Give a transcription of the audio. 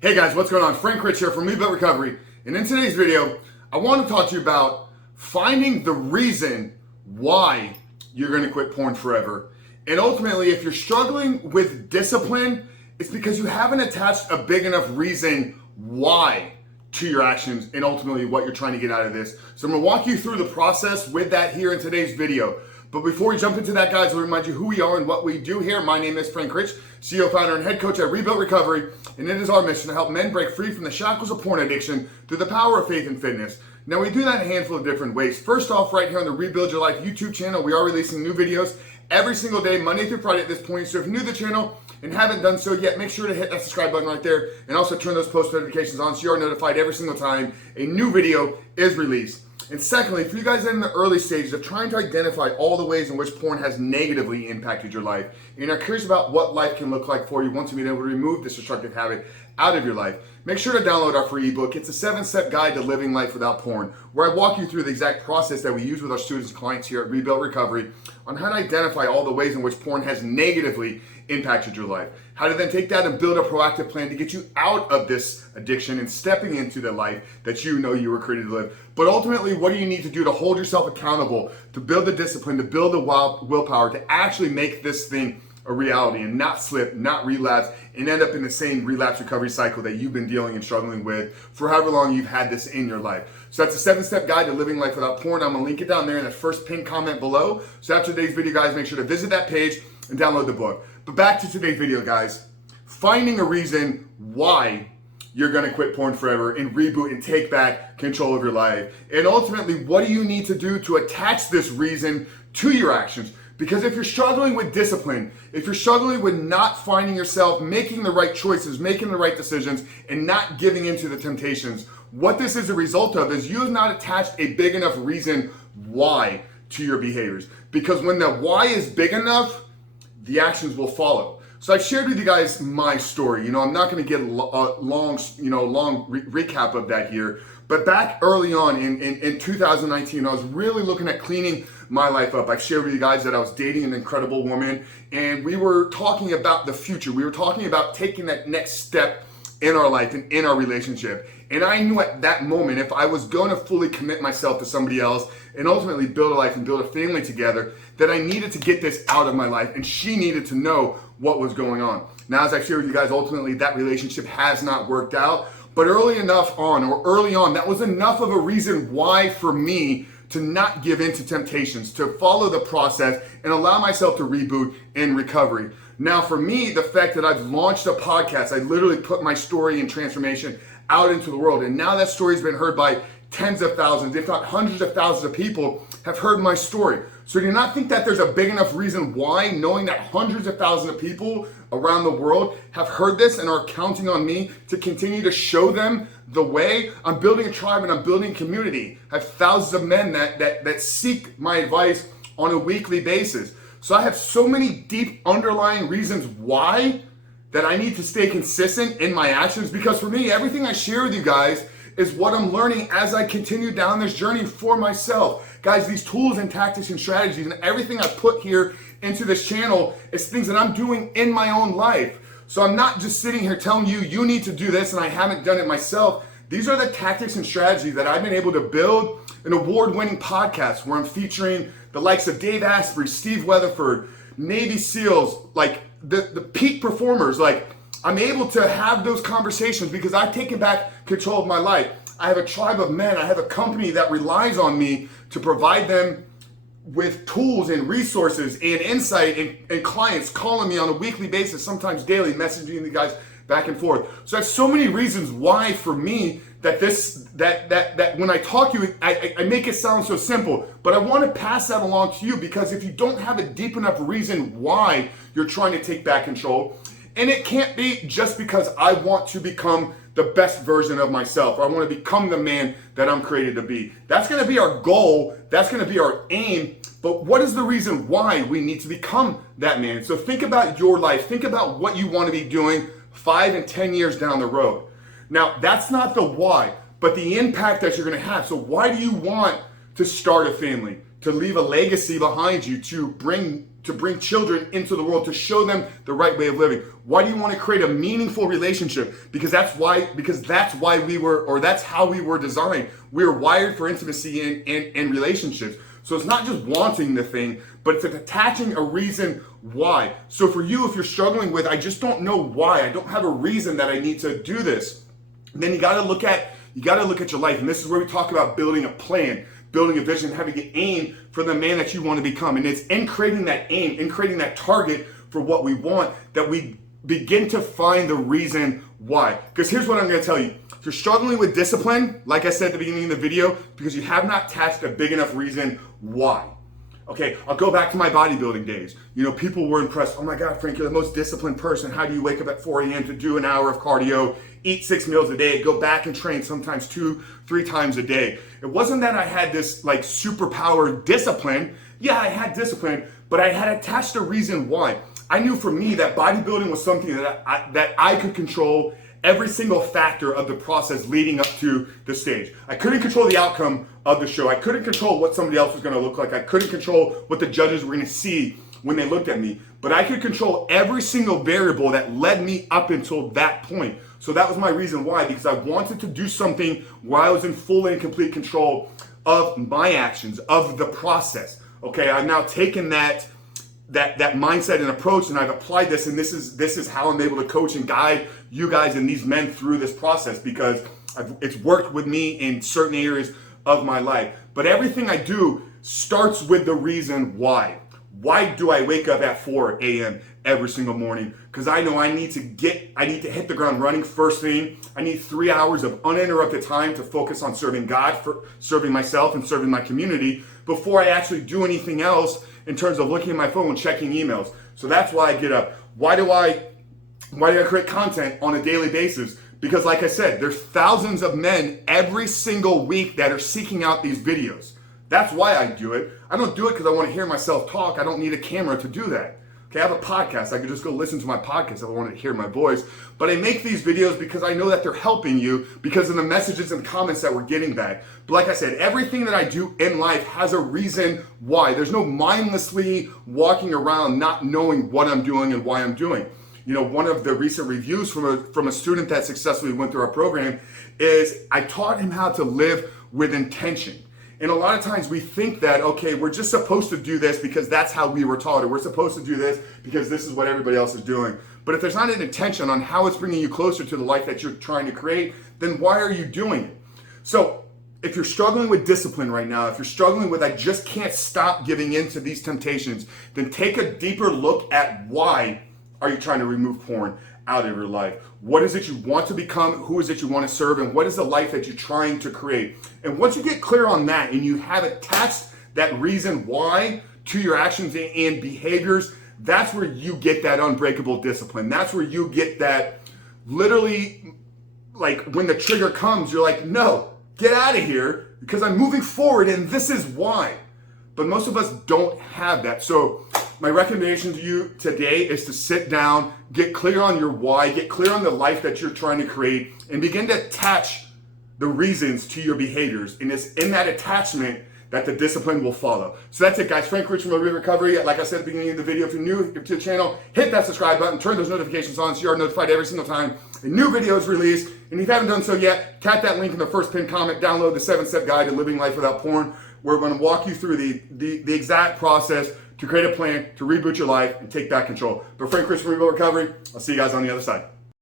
Hey guys, what's going on? Frank Rich here from Rebuilt Recovery, and in today's video, I want to talk to you about finding the reason why you're going to quit porn forever. And ultimately, if you're struggling with discipline, it's because you haven't attached a big enough reason why to your actions and ultimately what you're trying to get out of this. So I'm going to walk you through the process with that here in today's video. But before we jump into that, guys, I'll remind you who we are and what we do here. My name is Frank Rich, CEO, founder, and head coach at Rebuilt Recovery, and it is our mission to help men break free from the shackles of porn addiction through the power of faith and fitness. Now, we do that in a handful of different ways. First off, right here on the Rebuild Your Life YouTube channel, we are releasing new videos every single day, Monday through Friday at this point. So if you're new to the channel and haven't done so yet, make sure to hit that subscribe button right there and also turn those post notifications on so you are notified every single time a new video is released. And secondly, for you guys that are in the early stages of trying to identify all the ways in which porn has negatively impacted your life, and are curious about what life can look like for you once you've been able to remove this destructive habit out of your life, make sure to download our free ebook. It's a 7-step guide to living life without porn, where I walk you through the exact process that we use with our students and clients here at Rebuilt Recovery on how to identify all the ways in which porn has negatively impacted your life. How to then take that and build a proactive plan to get you out of this addiction and stepping into the life that you know you were created to live. But ultimately, what do you need to do to hold yourself accountable, to build the discipline, to build the willpower, to actually make this thing a reality and not slip, not relapse, and end up in the same relapse recovery cycle that you've been dealing and struggling with for however long you've had this in your life. So that's a 7-step guide to living life without porn. I'm gonna link it down there in the first pinned comment below. So after today's video, guys, make sure to visit that page and download the book. But back to today's video, guys. Finding a reason why you're gonna quit porn forever and reboot and take back control of your life. And ultimately, what do you need to do to attach this reason to your actions? Because if you're struggling with discipline, if you're struggling with not finding yourself, making the right choices, making the right decisions, and not giving into the temptations, what this is a result of is you have not attached a big enough reason why to your behaviors. Because when the why is big enough, the actions will follow. So I've shared with you guys my story. I'm not going to get a long recap of that here. But back early on in 2019, I was really looking at cleaning my life up. I shared with you guys that I was dating an incredible woman, and we were talking about the future. We were talking about taking that next step in our life and in our relationship. And I knew at that moment, if I was going to fully commit myself to somebody else and ultimately build a life and build a family together, that I needed to get this out of my life, and she needed to know what was going on. Now, as I shared with you guys, ultimately that relationship has not worked out. But early on, that was enough of a reason why for me to not give in to temptations, to follow the process and allow myself to reboot in recovery. Now, for me, the fact that I've launched a podcast, I literally put my story and transformation out into the world. And now that story's been heard by tens of thousands, if not hundreds of thousands of people have heard my story. So do you not think that there's a big enough reason why, knowing that hundreds of thousands of people around the world have heard this and are counting on me to continue to show them the way? I'm building a tribe and I'm building a community. I have thousands of men that seek my advice on a weekly basis. So I have so many deep underlying reasons why that I need to stay consistent in my actions, because for me, everything I share with you guys is what I'm learning as I continue down this journey for myself. Guys, these tools and tactics and strategies and everything I put here into this channel is things that I'm doing in my own life. So I'm not just sitting here telling you, you need to do this and I haven't done it myself. These are the tactics and strategies that I've been able to build an award-winning podcast where I'm featuring the likes of Dave Asprey, Steve Weatherford, Navy SEALs, like the peak performers. Like, I'm able to have those conversations because I've taken back control of my life. I have a tribe of men. I have a company that relies on me to provide them with tools and resources and insight, and clients calling me on a weekly basis, sometimes daily, messaging the guys back and forth. So I have so many reasons why for me that when I talk to you, I make it sound so simple, but I want to pass that along to you, because if you don't have a deep enough reason why you're trying to take back control, and it can't be just because I want to become the best version of myself, or I want to become the man that I'm created to be. That's going to be our goal. That's going to be our aim. But what is the reason why we need to become that man? So think about your life. Think about what you want to be doing 5 and 10 years down the road. Now, that's not the why, but the impact that you're going to have. So why do you want to start a family, to leave a legacy behind you, to to bring children into the world, to show them the right way of living? Why do you want to create a meaningful relationship? Because that's why we were, or that's how we were designed. We were wired for intimacy and relationships. So it's not just wanting the thing, but it's attaching a reason why. So for you, if you're struggling with, I just don't know why, I don't have a reason that I need to do this, then you got to look at your life. And this is where we talk about building a plan, building a vision, having an aim for the man that you want to become. And it's in creating that aim, in creating that target for what we want, that we begin to find the reason why. Because here's what I'm going to tell you. If you're struggling with discipline, like I said at the beginning of the video, because you have not attached a big enough reason why. Okay, I'll go back to my bodybuilding days. You know, people were impressed. Oh my God, Frank, you're the most disciplined person. How do you wake up at 4 a.m. to do an hour of cardio, eat 6 meals a day, go back and train sometimes 2-3 times a day? It wasn't that I had this like superpower discipline. Yeah, I had discipline, but I had attached a reason why. I knew for me that bodybuilding was something that I could control every single factor of the process leading up to the stage. I couldn't control the outcome of the show. I couldn't control what somebody else was going to look like. I couldn't control what the judges were going to see when they looked at me. But I could control every single variable that led me up until that point. So that was my reason why, because I wanted to do something where I was in full and complete control of my actions, of the process. Okay, I've now taken that mindset and approach, and I've applied this, and this is how I'm able to coach and guide you guys and these men through this process, because it's worked with me in certain areas of my life. But everything I do starts with the reason why. Why do I wake up at 4 a.m. every single morning? Because I know I need to hit the ground running first thing. I need 3 hours of uninterrupted time to focus on serving God, for serving myself, and serving my community before I actually do anything else in terms of looking at my phone, checking emails. So that's why I get up. Why do I create content on a daily basis? Because like I said, there's thousands of men every single week that are seeking out these videos. That's why I do it. I don't do it because I want to hear myself talk. I don't need a camera to do that. Okay, I have a podcast. I could just go listen to my podcast if I want to hear my voice. But I make these videos because I know that they're helping you because of the messages and comments that we're getting back. But like I said, everything that I do in life has a reason why. There's no mindlessly walking around not knowing what I'm doing and why I'm doing. You know, one of the recent reviews from a student that successfully went through our program is I taught him how to live with intention. And a lot of times we think that, okay, we're just supposed to do this because that's how we were taught, or we're supposed to do this because this is what everybody else is doing. But if there's not an intention on how it's bringing you closer to the life that you're trying to create, then why are you doing it? So if you're struggling with discipline right now, if you're struggling with, I just can't stop giving in to these temptations, then take a deeper look at why are you trying to remove porn out of your life. What is it you want to become? Who is it you want to serve? And what is the life that you're trying to create? And once you get clear on that and you have attached that reason why to your actions and behaviors, that's where you get that unbreakable discipline. That's where you get that literally, like when the trigger comes, you're like, no, get out of here because I'm moving forward and this is why. But most of us don't have that. So my recommendation to you today is to sit down, get clear on your why, get clear on the life that you're trying to create, and begin to attach the reasons to your behaviors. And it's in that attachment that the discipline will follow. So that's it, guys. Frank Rich from Real Recovery. Like I said at the beginning of the video, if you're new to the channel, hit that subscribe button, turn those notifications on so you are notified every single time a new video is released. And if you haven't done so yet, tap that link in the first pinned comment, download the 7-step guide to living life without porn. We're going to walk you through the exact process to create a plan to reboot your life and take back control. But Frank Rich from Real Recovery, I'll see you guys on the other side.